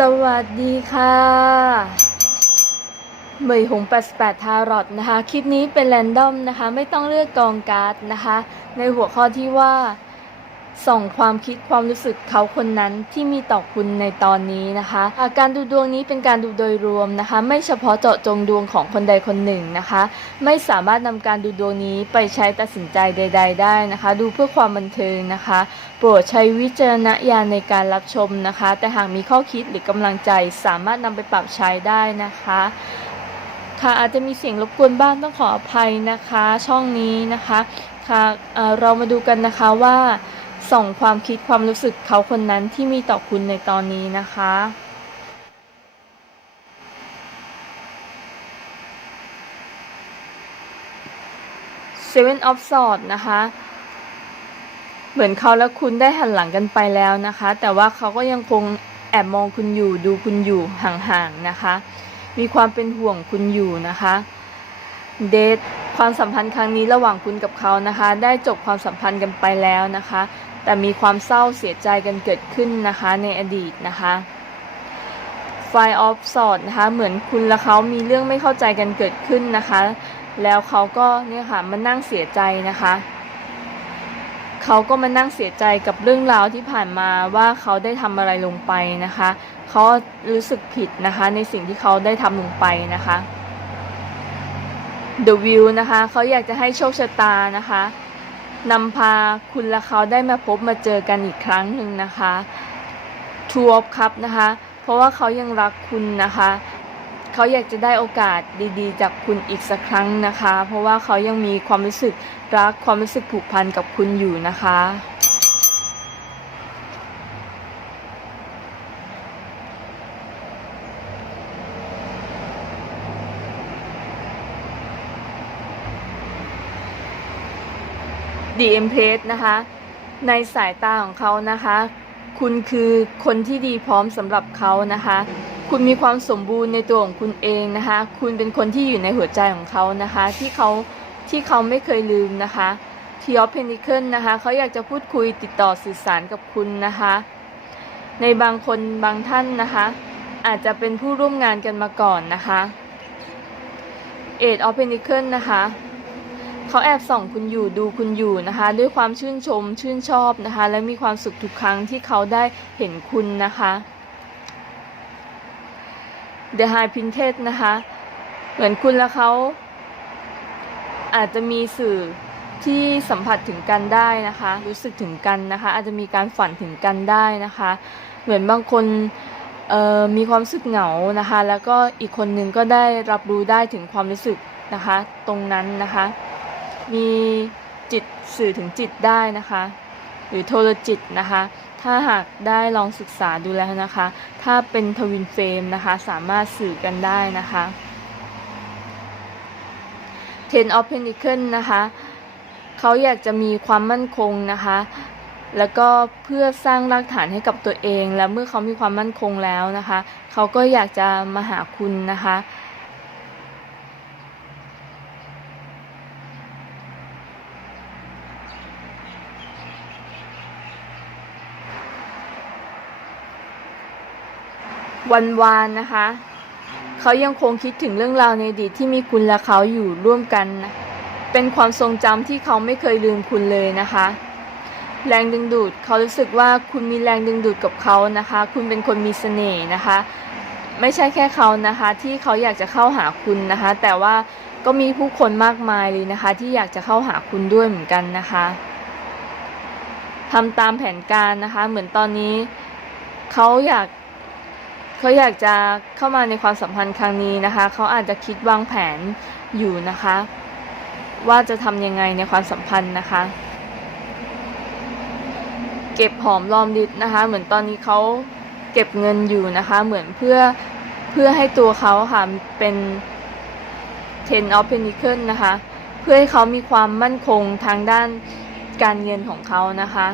สวัสดีค่ะเหมยหงปัตแปดทารอตนะคะ คลิปนี้เป็นแรนดอมนะคะ ไม่ต้องเลือกกองการ์ดนะคะ ในหัวข้อที่ว่า ส่งความคิดความรู้สึกเขาคนนั้นที่มีต่อคุณในตอนนี้นะคะอาการดูดวงนี้เป็นการดูโดยรวมนะคะ ไม่เฉพาะเจาะจงดวงของคนใดคนหนึ่งนะคะ ไม่สามารถนำการดูดวงนี้ไปใช้ตัดสินใจใด ๆ ได้นะคะ ดูเพื่อความบันเทิงนะคะ โปรดใช้วิจารณญาณในการรับชมนะคะ แต่หากมีข้อคิดหรือกำลังใจสามารถนำไปปรับใช้ได้นะคะค่ะอาจจะมีเสียงรบกวนบ้างต้องขออภัยนะคะ ช่องนี้นะคะค่ะเออเรามาดูกันนะคะว่า ส่งความคิดความรู้สึกเขาคนนั้นที่มีต่อคุณในตอนนี้นะคะ Seven of Swords นะคะ เหมือนเขาและคุณได้หันหลังกันไปแล้วนะคะ แต่ว่าเขาก็ยังคงแอบมองคุณอยู่ ดูคุณอยู่ห่างๆนะคะ มีความเป็นห่วงคุณอยู่นะคะเดท ความสัมพันธ์ครั้งนี้ระหว่างคุณกับเขานะคะ ได้จบความสัมพันธ์กันไปแล้วนะคะ แต่มีความเศร้าเสียใจกันเกิดขึ้นนะคะในอดีตนะคะไฟออฟสอดนะคะเหมือนคุณและเขามีเรื่องไม่เข้าใจกันเกิดขึ้นนะคะ แล้วเขาก็เนี่ยค่ะมานั่งเสียใจนะคะเขาก็มานั่งเสียใจกับเรื่องราวที่ผ่านมาว่าเขาได้ทำอะไรลงไปนะคะ เขารู้สึกผิดนะคะในสิ่งที่เขาได้ทำลงไปนะคะ The View นะคะเขาอยากจะให้โชคชะตานะคะนำพาคุณและเขาได้มาพบมาเจอกันอีกครั้งหนึ่งนะคะ Two of Cup นะคะ เพราะว่าเขายังรักคุณนะคะเขาอยากจะได้โอกาสดีๆ จากคุณอีกสักครั้งนะคะ เพราะว่าเขายังมีความรู้สึกรักความรู้สึกผูกพันกับคุณอยู่นะคะ The Empress นะคะ ในสายตาของเขานะคะ คุณคือคนที่ดีพร้อมสำหรับเขานะคะ คุณมีความสมบูรณ์ในตัวของคุณเองนะคะ คุณเป็นคนที่อยู่ในหัวใจของเขานะคะ ที่เขาที่เขาไม่เคยลืมนะคะทีออฟเพนิเคิลนะคะเขาอยากจะพูดคุยติดต่อสื่อสารกับคุณนะคะ ในบางคนบางท่านนะคะ อาจจะเป็นผู้ร่วมงานกันมาก่อนนะคะเอ็ดออฟเพนิเคิลนะคะ เขาแอบส่องคุณอยู่ดูคุณอยู่นะคะ ด้วยความชื่นชมชื่นชอบนะคะ และมีความสุขทุกครั้งที่เขาได้เห็นคุณนะคะ The High Princess นะคะ เหมือนคุณและเขาอาจจะมีสื่อที่สัมผัสถึงกันได้นะคะ รู้สึกถึงกันนะคะ อาจจะมีการฝันถึงกันได้นะคะ เหมือนบางคนมีความรู้สึกเหงานะคะ แล้วก็อีกคนนึงก็ได้รับรู้ได้ถึงความรู้สึกนะคะ ตรงนั้นนะคะ มีจิตสื่อถึงจิตได้นะคะ หรือโทรจิตนะคะ ถ้าหากได้ลองศึกษาดูแล้วนะคะ ถ้าเป็นทวินเฟรมนะคะ สามารถสื่อกันได้นะคะ Ten of Pentacles นะคะเขาอยากจะมีความมั่นคงนะคะ แล้วก็เพื่อสร้างรากฐานให้กับตัวเอง และเมื่อเขามีความมั่นคงแล้วนะคะ เขาก็อยากจะมาหาคุณนะคะ วันวานนะคะ เขายังคงคิดถึงเรื่องราวในอดีตที่มีคุณและเขาอยู่ร่วมกัน เป็นความทรงจำที่เขาไม่เคยลืมคุณเลยนะคะ แรงดึงดูดเขารู้สึกว่าคุณมีแรงดึงดูดกับเขานะคะ คุณเป็นคนมีเสน่ห์นะคะ ไม่ใช่แค่เขานะคะ ที่เขาอยากจะเข้าหาคุณนะคะ แต่ว่าก็มีผู้คนมากมายเลยนะคะ ที่อยากจะเข้าหาคุณด้วยเหมือนกันนะคะทำตามแผนการนะคะ เหมือนตอนนี้ เขาอยาก เขาอยากจะเข้ามาในความสัมพันธ์ครั้งนี้นะคะ เขาอาจจะคิดวางแผนอยู่นะคะ ว่าจะทำยังไงในความสัมพันธ์นะคะ เก็บหอมรอมริบนะคะ เหมือนตอนนี้เขาเก็บเงินอยู่นะคะ เหมือนเพื่อเพื่อให้ตัวเขาค่ะเป็น ten of pentacles นะคะ เพื่อให้เขามีความมั่นคงทางด้านการเงินของเขานะคะ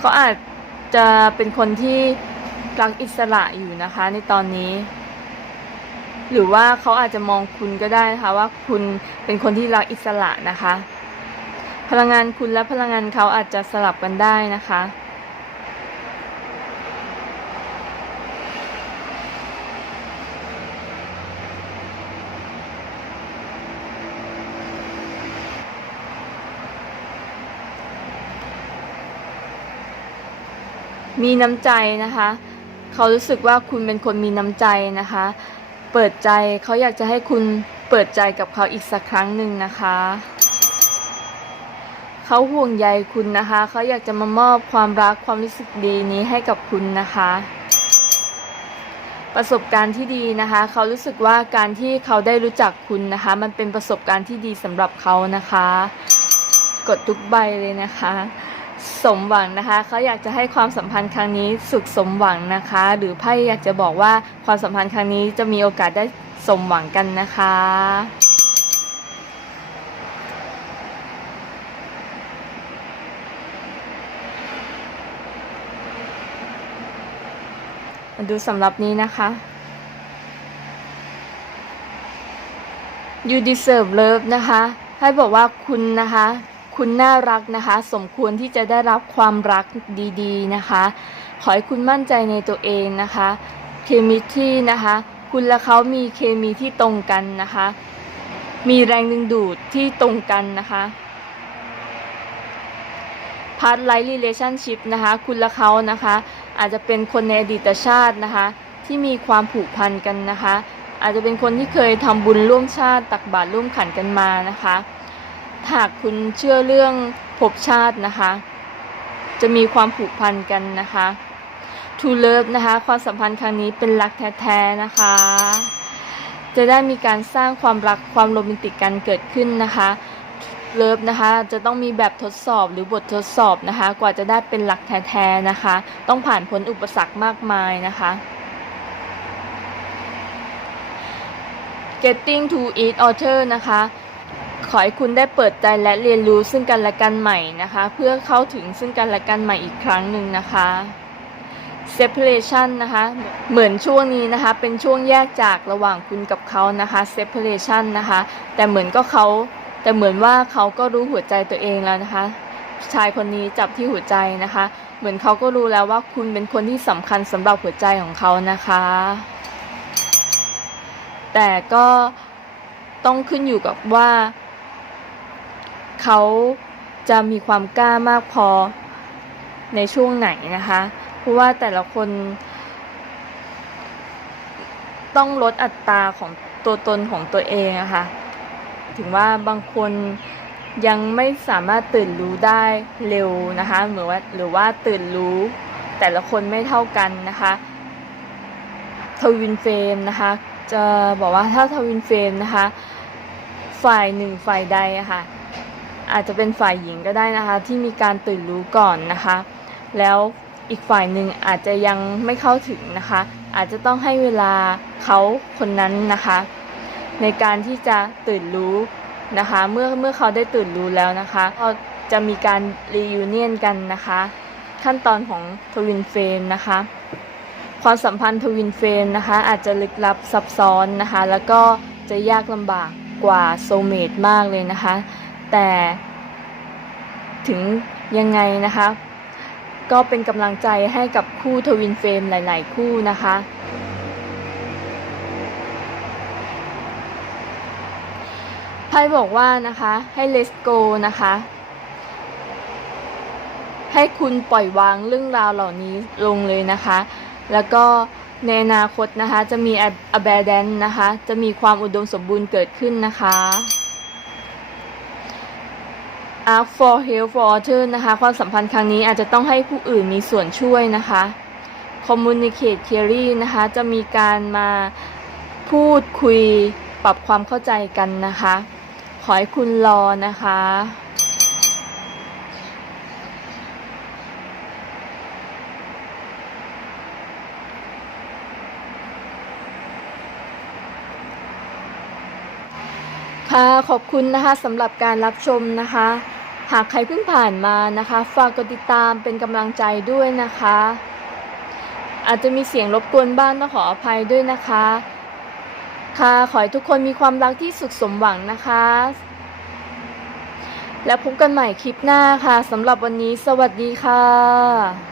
เขาอาจ จะเป็นคนที่รักอิสระอยู่นะคะในตอนนี้ หรือว่าเขาอาจจะมองคุณก็ได้นะคะว่าคุณเป็นคนที่รักอิสระนะคะ พลังงานคุณและพลังงานเขาอาจจะสลับกันได้นะคะ มีน้ำใจนะคะ เขารู้สึกว่าคุณเป็นคนมีน้ำใจนะคะ เปิดใจเขาอยากจะให้คุณเปิดใจกับเขาอีกสักครั้งหนึ่งนะคะ เขาห่วงใยคุณนะคะ เขาอยากจะมามอบความรักความรู้สึกดีนี้ให้กับคุณนะคะประสบการณ์ที่ดีนะคะ เขารู้สึกว่าการที่เขาได้รู้จักคุณนะคะ มันเป็นประสบการณ์ที่ดีสำหรับเขานะคะ กดทุกใบเลยนะคะ สมหวังนะคะเขาอยากจะให้ความสัมพันธ์ครั้งนี้สุขสมหวังนะคะ หรือไพ่อยากจะบอกว่าความสัมพันธ์ครั้งนี้จะมีโอกาสได้สมหวังกันนะคะมาดูสำหรับนี้นะคะ you deserve love นะคะ ให้บอกว่าคุณนะคะ คุณน่ารักนะคะ สมควรที่จะได้รับความรักดีๆนะคะ ขอให้คุณมั่นใจในตัวเองนะคะ เคมีที่นะคะ คุณและเขามีเคมีที่ตรงกันนะคะ มีแรงดึงดูดที่ตรงกันนะคะพาร์ทไลท์รีเลชั่นชิพนะคะ คุณและเขานะคะ อาจจะเป็นคนในอดีตชาตินะคะ ที่มีความผูกพันกันนะคะ อาจจะเป็นคนที่เคยทำบุญร่วมชาติตักบาตรร่วมขันกันมานะคะ หากคุณเชื่อเรื่องภพชาตินะคะ จะมีความผูกพันกันนะคะ To Love นะคะ ความสัมพันธ์ครั้งนี้เป็นรักแท้ๆนะคะ จะได้มีการสร้างความรักความโรแมนติกกันเกิดขึ้นนะคะเลิฟนะคะจะต้องมีแบบทดสอบหรือบททดสอบนะคะ กว่าจะได้เป็นหลักแท้ๆนะคะ ต้องผ่านพ้นอุปสรรคมากมายนะคะ Getting to each other นะคะ ขอให้คุณได้เปิดใจและเรียนรู้ซึ่งกันและกันใหม่นะคะ เพื่อเข้าถึงซึ่งกันและกันใหม่อีกครั้งหนึ่งนะคะ separation นะคะ เหมือนช่วงนี้นะคะ เป็นช่วงแยกจากระหว่างคุณกับเขานะคะ separation นะคะ แต่เหมือนก็เขา แต่เหมือนว่าเขาก็รู้หัวใจตัวเองแล้วนะคะ ชายคนนี้จับที่หัวใจนะคะ เหมือนเขาก็รู้แล้วว่าคุณเป็นคนที่สำคัญสำหรับหัวใจของเขานะคะ แต่ก็ต้องขึ้นอยู่กับว่า เขาจะมีความกล้ามากพอในช่วงไหนนะคะ เพราะว่าแต่ละคน ต้องลดอัตราของตัวตนของตัวเองอะค่ะถึงว่าบางคนยังไม่สามารถตื่นรู้ได้เร็วนะคะหรือว่าหรือว่าตื่นรู้ แต่ละคนไม่เท่ากันนะคะทวินเฟรมนะคะ จะบอกว่าถ้าทวินเฟรมนะคะ ฝ่ายหนึ่งฝ่ายใดะค่ะ อาจจะเป็นฝ่ายหญิงก็ได้นะคะ ที่มีการตื่นรู้ก่อนนะคะ แล้วอีกฝ่ายหนึ่งอาจจะยังไม่เข้าถึงนะคะ อาจจะต้องให้เวลาเขาคนนั้นนะคะ ในการที่จะตื่นรู้นะคะ เมื่อเมื่อเขาได้ตื่นรู้แล้วนะคะก็จะมีการรียูเนียนกันนะคะ ขั้นตอนของทวินเฟรมนะคะความสัมพันธ์ทวินเฟรมนะคะ อาจจะลึกลับซับซ้อนนะคะ แล้วก็จะยากลำบากกว่าโซเมตมากเลยนะคะ แต่ถึงยังไงนะคะ ก็เป็นกำลังใจให้กับคู่ทวินเฟรมหลาย ๆ คู่นะคะ ไพ่บอกว่านะคะให้ let go นะคะ ให้คุณปล่อยวางเรื่องราวเหล่านี้ลงเลยนะคะ แล้วก็ในอนาคตนะคะ จะมี abundance นะคะ จะมีความอุดมสมบูรณ์เกิดขึ้นนะคะ ask for help for Other นะคะ ความสัมพันธ์ครั้งนี้อาจจะต้องให้ผู้อื่นมีส่วนช่วยนะคะ communicate clearly นะคะ จะมีการมาพูดคุยปรับความเข้าใจกันนะคะ ขอให้คุณรอนะคะค่ะขอบคุณนะคะสำหรับการรับชมนะคะ หากใครเพิ่งผ่านมานะคะ ฝากกดติดตามเป็นกำลังใจด้วยนะคะ อาจจะมีเสียงรบกวนบ้างต้องขออภัยด้วยนะคะ ค่ะขอให้ทุกคนมีความรักที่สุขสมหวังนะคะ แล้วพบกันใหม่คลิปหน้าค่ะสำหรับวันนี้สวัสดีค่ะ